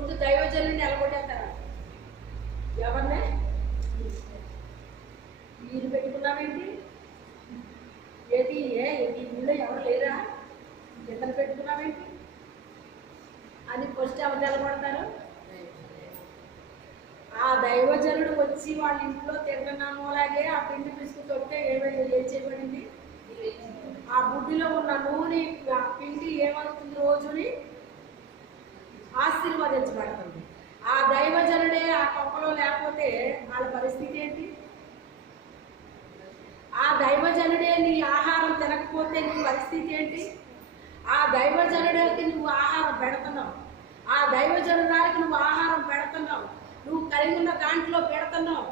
ముందు దైవజనుని ఎలగొట్టేస్తారా ఎవరినే? మీరు పెట్టుకున్నామేంటి ఏది ఏ ఈ ఊళ్ళో ఎవరు లేరా? ఇద్దరు పెట్టుకున్నామేంటి అని ఫస్ట్ ఎవరు నిలబడతారు ఆ దైవజనుడు వచ్చి వాళ్ళ ఇంట్లో తింటున్నాము అలాగే ఆ పిండి పిసుకు తొట్టే ఏమైంది? ఏం చేయబడింది? ఆ బుడ్డిలో ఉన్న నూనె ఆ పిండి ఏమవుతుంది రోజుని? ఆశీర్వదించబడుతుంది. ఆ దైవజనుడే ఆ కుక్కలో లేకపోతే వాళ్ళ పరిస్థితి ఏంటి? ఆ దైవజనుడే నీ ఆహారం తినకపోతే నీ పరిస్థితి ఏంటి? ఆ దైవజనుడికి నువ్వు ఆహారం పెడుతున్నావు. ఆ దైవజనుడానికి నువ్వు ఆహారం పెడుతున్నావు. నువ్వు కలిగి ఉన్న దాంట్లో పెడుతున్నావు.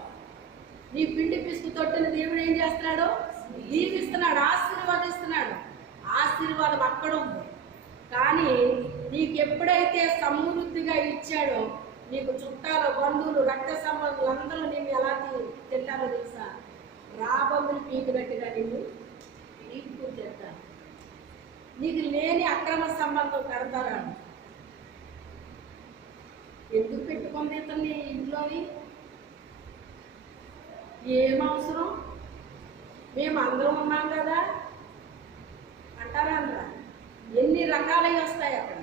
నీ పిండి పిసుకు తొట్టిన దేవుడు ఏం చేస్తున్నాడు? దీవిస్తున్నాడు ఆశీర్వాదిస్తున్నాడు. ఆశీర్వాదం అక్కడ ఉంది. కానీ నీకు ఎప్పుడైతే సమృద్ధిగా ఇచ్చాడో నీకు చుట్టాలు బంధువులు రక్త సంబంధులు అందరూ నేను ఎలా తింటారో తెలుసా? రాబందులు పీకినట్టుగా నిన్ను? నీకు తింటారు. నీకు లేని అక్రమ సంబంధం కడతారా? ఎందుకు పెట్టుకుంది ఇతన్ని ఇంట్లోని? ఏం అవసరం? మేము అందరం ఉన్నాం కదా. అంటారా అందరా? రకాలవి వస్తాయి అక్కడ.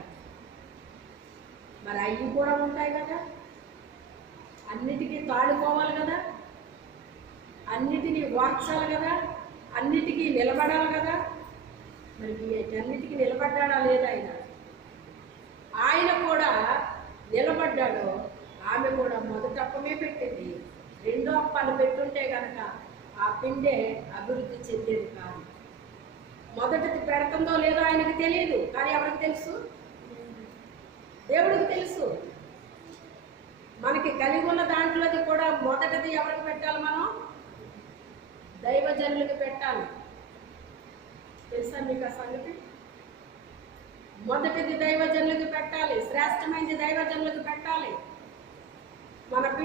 మరి అవి కూడా ఉంటాయి కదా. అన్నిటికీ తాడుకోవాలి కదా. అన్నిటినీ వార్చాలి కదా. అన్నిటికీ నిలబడాలి కదా. మరి అన్నిటికీ నిలబడ్డాడా లేదా ఆయన? ఆయన కూడా నిలబడ్డాడు. ఆమె కూడా మొదట అప్పమే పెట్టింది. రెండో అప్పాలు పెట్టుంటే కనుక ఆ పిండే అభివృద్ధి చెందేది. మొదటిది పెడుతుందో లేదో ఆయనకు తెలియదు కానీ ఎవరికి తెలుసు? దేవుడికి తెలుసు. మనకి కలిగి ఉన్న దాంట్లోది కూడా మొదటిది ఎవరికి పెట్టాలి మనం? దైవజనులకి పెట్టాలి. తెలుసా మీకు ఆ సంగతి? మొదటిది దైవజనులకి పెట్టాలి. శ్రేష్టమైనది దైవజనులకి పెట్టాలి. మన